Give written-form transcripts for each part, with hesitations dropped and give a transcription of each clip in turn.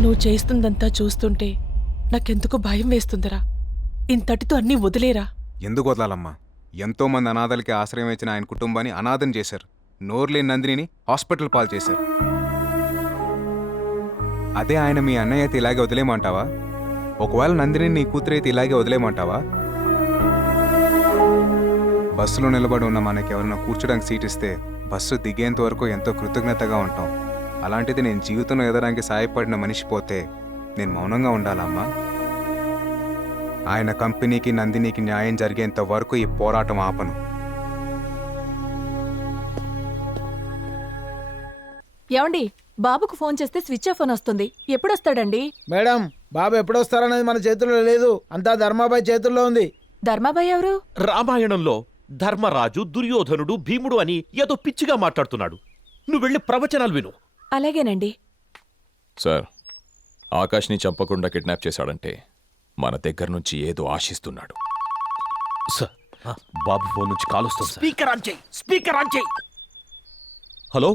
నువ్వు చేస్తుందంతా చూస్తుంటే నాకెందుకు భయం వేస్తుందిరా. ఇంతటితో అన్నీ వదిలేరా. ఎందుకు వదలాలమ్మా? ఎంతోమంది అనాథలకి ఆశ్రయం ఇచ్చిన ఆయన కుటుంబాన్ని అనాథం చేశారు. నోర్లేని నందినిని హాస్పిటల్ పాలు చేశారు. అదే ఆయన మీ అన్నయ్య అయితే ఇలాగే వదిలేయమంటావా? ఒకవేళ నందిని నీ కూతురైతే ఇలాగే వదిలేయమంటావా? బస్సులో నిలబడి ఉన్న మనకి ఎవరైనా కూర్చోడానికి సీట్ ఇస్తే బస్సు దిగేంత వరకు ఎంతో కృతజ్ఞతగా ఉంటాం. అలాంటిది నేను జీవితంలో ఎదడానికి సహాయపడిన మనిషి పోతే నేను మౌనంగా ఉండాలమ్మా? ఆయన కంపెనీకి నందినికి న్యాయం జరిగేంత వరకు ఈ పోరాటం ఆపను. ఏమండి, బాబుకు ఫోన్ చేస్తే స్విచ్ ఆఫ్ అని వస్తుంది. ఎప్పుడొస్తాడండి? మేడం, బాబు ఎప్పుడొస్తారనేది మన చేతుల్లో లేదు, అంతా ధర్మాబాయ్ చేతుల్లో ఉంది. ధర్మాబాయ్ ఎవరు? రామాయణంలో ధర్మరాజు, దుర్యోధనుడు, భీముడు అని ఏదో పిచ్చిగా మాట్లాడుతున్నాడు. నువ్వు వెళ్ళి ప్రవచనాలు విను. అలాగేనండి. సార్, ఆకాష్ని చంపకుండా కిడ్నాప్ చేశాడంటే మన దగ్గర నుంచి ఏదో ఆశిస్తున్నాడు. సార్, బాబు ఫోన్ నుంచి కాల్ వస్తుంది. స్పీకర్ ఆన్ చేయి, స్పీకర్ ఆన్ చేయి. హలో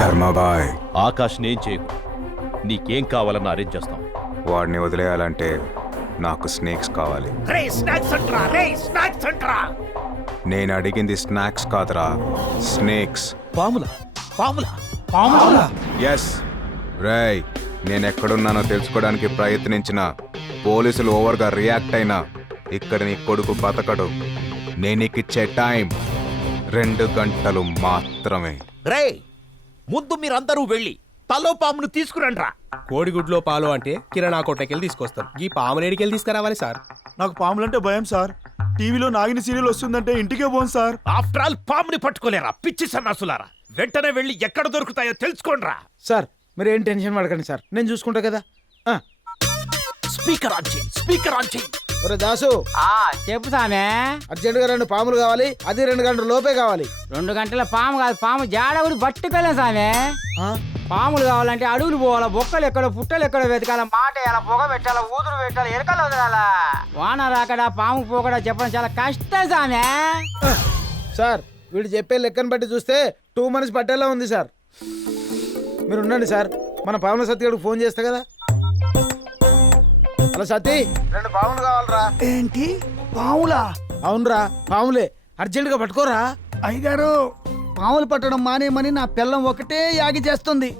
ధర్మాబాయ్, ఆకాష్ నేం చేయకు. నీకేం కావాలన్నా అరేంజ్ చేస్తాం. వాడిని వదిలేయాలంటే నాకు స్నేక్స్ కావాలి. నేను అడిగింది స్నాక్స్ కాదురా, స్నేక్స్. పాములా? పాములా? ఎస్ రేయ్, నేను ఎక్కడున్నానో తెలుసుకోవడానికి ప్రయత్నించిన పోలీసులు ఓవర్గా రియాక్ట్ అయినా ఇక్కడ నీ కొడుకు బతకడు. నేను నీకిచ్చే టైం 2 గంటలు మాత్రమే. రే, ముందు మీరందరూ వెళ్ళి తలో పామును తీసుకురండ్రా. కోడిగుడ్లో పాలు అంటే కిరాణా కొట్టకెళ్ళి తీసుకొస్తాం. ఈ పామునేడికెళ్ళి తీసుకురావాలి సార్. నాకు పాములంటే భయం సార్. టీవీలో నాగిని సీరియల్ వస్తుందంటే ఇంటికే పోను సార్. ఆఫ్టర్ ఆల్ పాముని పట్టుకోలేరా పిచ్చి సన్నాసులారా? వెంటనే వెళ్ళి ఎక్కడ దొరుకుతాయో తెలుసుకోండ్రా. సార్, మీరు ఏం టెన్షన్ పడకండి సార్, నేను చూసుకుంటా కదా. స్పీకర్ ఆన్ చేయి, స్పీకర్ ఆన్ చేయి. ఒరే దాసు, చెప్పు సామే. అర్జెంటుగా 2 పాములు కావాలి, అది 2 గంటల లోపే కావాలి. 2 గంటల పాము కాదు, పాము జాడ ఊరి పట్టుకెళ్ళాం సామే. ఆ? పాములు కావాలంటే అడుగులు పోవాలా, బొక్కలు ఎక్కడో పుట్టలు ఎక్కడో వెతకాల, మాట వేయాల, పొగ పెట్టాలా, ఊదురు పెట్టాలి, ఎరకలు వదలాలా. వాన రాకడా పాము పోకడా చెప్పడం చాలా కష్టం సామే. సార్, వీడు చెప్పే లెక్కను బట్టి చూస్తే 2 మంత్స్ పట్టేలా ఉంది సార్. మీరు ఉండండి సార్, మన పాముల సత్యగాడికి ఫోన్ చేస్తా కదా. హలో సతీ, 2 పాములు కావాలరా. ఏంటి పాములా? అవునరా, పాములే, అర్జెంటుగా పట్టుకోరా. అయ్యగారు, పాములు పట్టడం మానేమని నా పిల్లం ఒకటే యాగి చేస్తుంది.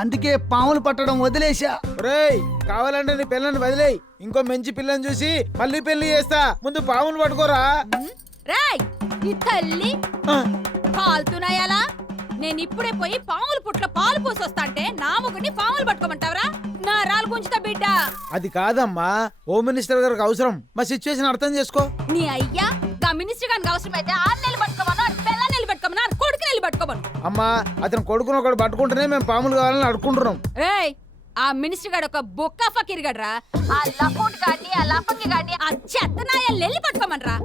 అందుకే పాములు పట్టడం వదిలేశా. రేయ్, కావాలంటే నీ పిల్లని వదిలేయి, ఇంకో మంచి పిల్లని చూసి మళ్ళీ పెళ్లి చేస్తా. ముందు పాములు పట్టుకోరా. రాయ్, నీ తల్లి కాలుతున్నాయాలా? నేను ఇప్పుడే పోయి పాముల పుట్ల పాలు పోసొస్తాంటే నా మొగుడిని పాములు పట్టుకోమంటావరా? నా రాలు గుంచుతా బిడ్డ. అది కాదమ్మా, హోమ్ మినిస్టర్ గారికి అవసరం. మా సిచ్యువేషన్ అర్థం చేసుకో. నీ అయ్యా గా మినిస్టర్ గారికి అవసరమైతే 6 నెలలు పట్టుకోమను, పిల్ల నెలలు పట్టుకోమను, కొడుకు నెలలు పట్టుకోమను. అమ్మా, అతను కొడుకుని ఒకటి పట్టుకుంటేనే మేము పాములు కావాలని అడుకుంటున్నాం. రేయ్, ఆ మినిస్టర్ గాడు ఒక బొక్క ఫకీర్ గడ్రా. ఆ లపోట్ గాడిని, ఆ లపంగి గాడిని, ఆ చెత్తనాయ నెల్లి పట్టుకోమనరా.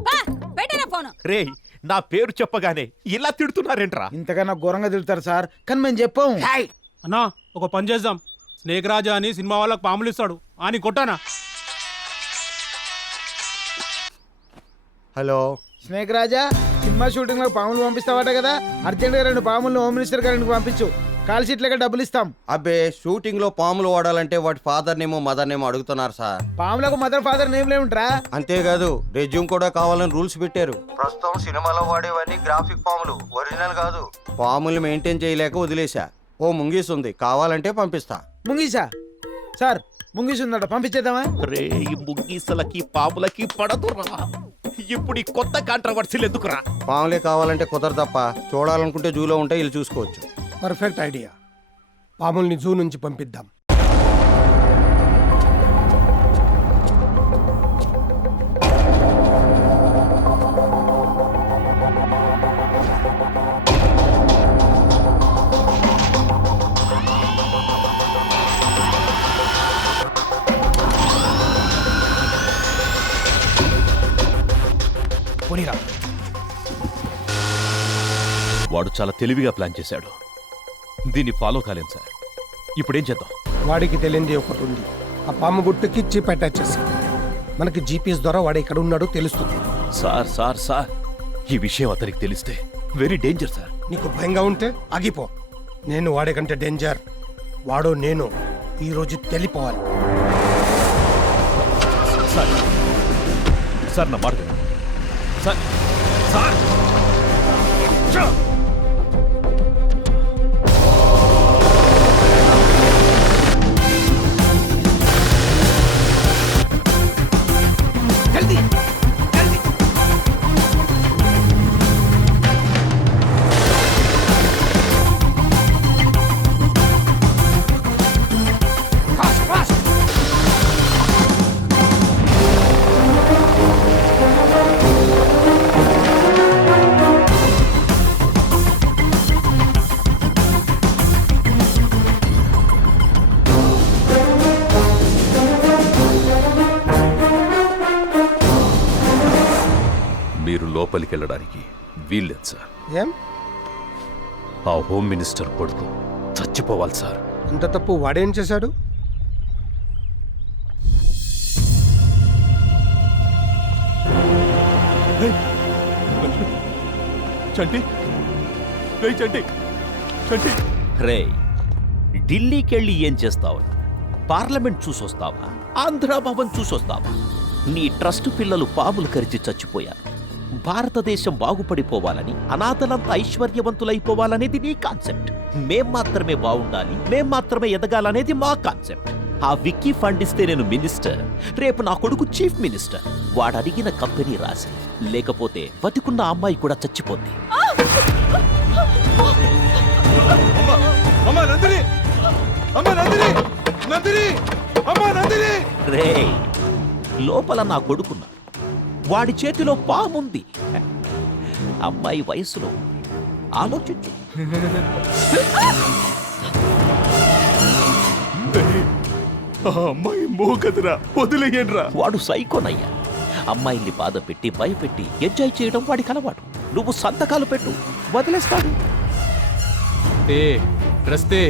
పెట్టరా ఫోను. రేయ్, నా పేరు చెప్పగానే ఇలా తిడుతున్నారేంట్రా? ఇంతకన్నా ఘోరంగా తిడతారు సార్, కానీ మేము చెప్పాము. అన్నా, ఒక పని చేద్దాం. స్నేక్ రాజా అని సినిమా వాళ్ళకి పాములు ఇస్తాడు అని కొట్టానా. హలో స్నేక్ రాజా, సినిమా షూటింగ్ లో పాములు పంపిస్తావట కదా, అర్జెంట్ గా 2 పాములను హోమ్ మినిస్టర్ గారికి పంపించు. కాల్ షీట్ లెక్క డబ్బులు ఇస్తాం. అబ్బే, షూటింగ్ లో పాములు వాడాలంటే వాటి ఫాదర్ నేమో మదర్ నేమో అడుగుతున్నారు సార్. పాములకు మదర్ ఫాదర్ నేమ్ లేవుంట్రా. అంతేకాదు, రెజ్యూమ్ కూడా కావాలని రూల్స్ పెట్టారు. ప్రస్తుతం సినిమాలో వాడేవన్నీ గ్రాఫిక్ పాములు, ఒరిజినల్ కాదు. పాములు మెయింటైన్ చేయలేక వదిలేశా. ఓ ముంగీస్ ఉంది, కావాలంటే పంపిస్తా. ముంగీసా? సార్, ముంగీస్ ఉందట, పంపించేద్దామా? రే, ఈ ముగ్గీసలకి పాములకి పడదురా. ఇప్పుడు ఈ కొత్త కాంట్రవర్సీలు ఎందుకురా? పాములే కావాలంటే కుదరదప్ప. చూడాలనుకుంటే జూలో ఉంటే వీళ్ళు చూసుకోవచ్చు. Perfect idea. పాముల్ని జూ నుంచి పంపిద్దాం. వాడు చాలా తెలివిగా ప్లాన్ చేశాడు. దీన్ని ఫాలో కాలేం సార్. ఇప్పుడేం చేద్దాం? వాడికి తెలియంది ఒకటి ఉంది. ఆ పాము గుట్టుకి చిప్ అటాచ్ చేసి మనకి జీపీఎస్ ద్వారా వాడు ఎక్కడ ఉన్నాడో తెలుస్తుంది. సార్ సార్ సార్, ఈ విషయం అతనికి తెలిస్తే వెరీ డేంజర్ సార్. నీకు భయంగా ఉంటే ఆగిపో. నేను వాడే కంటే డేంజర్. వాడో నేను ఈ రోజు తెలిపోవాలి. సార్ సార్ నా మాట వినండి. సార్ సార్ మీరు లోపలికి వెళ్ళడానికి వీల్లేదు సార్. ఏం ఆ హోమ్ మినిస్టర్ కొడుకు చచ్చిపోవాలి సార్. అంత తప్పు వాడేం చేశాడు? చంటి చంటి చంటి రే ఢిల్లీకి వెళ్ళి ఏం చేస్తావు? పార్లమెంట్ చూసొస్తావా? ఆంధ్రాభవన్ చూసొస్తావా? నీ ట్రస్ట్ పిల్లలు పాములు కరిచి చచ్చిపోయారు. భారతదేశం బాగుపడిపోవాలని, అనాథలంతా ఐశ్వర్యవంతులైపోవాలనేది నీ కాన్సెప్ట్. మేం మాత్రమే బాగుండాలి, మేం మాత్రమే ఎదగాలనేది మా కాన్సెప్ట్. ఆ విక్కీ ఫండ్ ఇస్తే నేను మినిస్టర్, రేపు నా కొడుకు చీఫ్ మినిస్టర్. వాడు అడిగిన కంపెనీ రాసి, లేకపోతే బతికున్న అమ్మాయి కూడా చచ్చిపోద్ది. రే లోపల నా కొడుకున్నాడు, వాడి చేతిలో పాముంది. అమ్మాయి వయసులో ఆలోచించు. అమ్మాయి మోగదురా, వదిలేయండిరా. వాడు సైకోనయ్యా. అమ్మాయిల్ని బాధ పెట్టి భయపెట్టి ఎంజాయ్ చేయడం వాడికి అలవాటు. నువ్వు సంతకాలు పెట్టు, వదిలేస్తాడు. రస్తే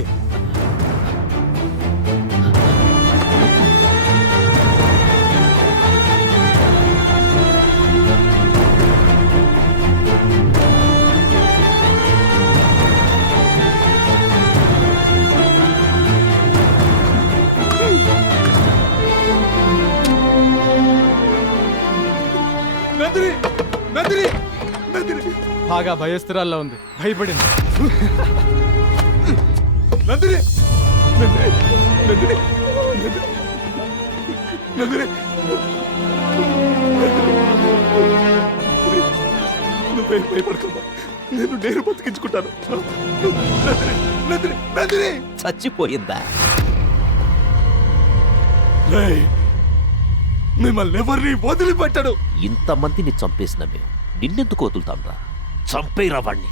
బాగా భయస్థిరాల్లో ఉంది, భయపడింది. నందిని నందిని నందిని నందిని నువ్వే భయపడకమ్మా, నేను బతికించుకుంటాను. నందిని నందిని చచ్చిపోయిందా? మిమ్మల్ని ఎవరిని వదిలిపెట్టడు. ఇంతమందిని చంపేసిన మేము నిన్నెందుకు వదులుతాంరా? చంపేరా వాణ్ణి.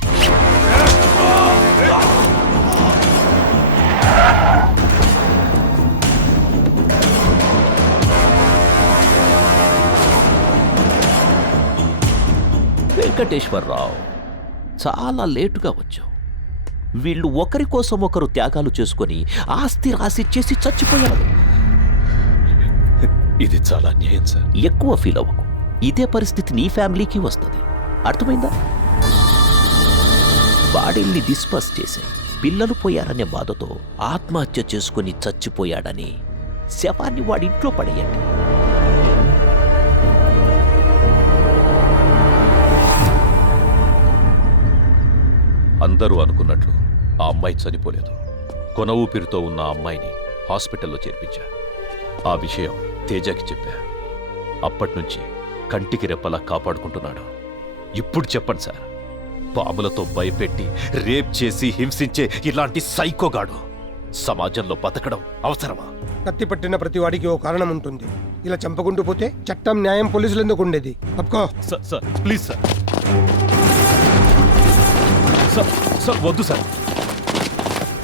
వెంకటేశ్వరరావు, చాలా లేటుగా వచ్చావు. వీళ్ళు ఒకరి కోసం ఒకరు త్యాగాలు చేసుకొని ఆస్తి రాసిచ్చేసి చచ్చిపోయారు. ఇది చాలా అన్యాయం సార్. ఎక్కువ ఫీల్ అవ్వకు. ఇదే పరిస్థితి నీ ఫ్యామిలీకి వస్తుంది. అర్థమైందా? బాడీల్ని డిస్పస్ చేసే పిల్లలు పోయారనే బాధతో ఆత్మహత్య చేసుకుని చచ్చిపోయాడని శవాన్ని వాడింట్లో పడేయండి. అందరూ అనుకున్నట్లు ఆ అమ్మాయి చనిపోలేదు. కొన ఊపిరితో ఉన్న ఆ అమ్మాయిని హాస్పిటల్లో చేర్పించా. ఆ విషయం తేజకి చెప్పా. అప్పట్నుంచి కంటికి రెప్పలా కాపాడుకుంటున్నాడు. ఇప్పుడు చెప్పండి సార్, పాములతో భయపెట్టి రేప్ చేసి హింసించే ఇలాంటి సైకోగాడు సమాజంలో బతకడం అవసరమా? కత్తి పట్టిన ప్రతి వాడికి ఓ కారణం ఉంటుంది. ఇలా చంపకుంటూ పోతే చట్టం, న్యాయం, పోలీసులు ఎందుకు ఉండేది? అప్పుకో సార్ ప్లీజ్ సార్. సార్ వద్దు సార్.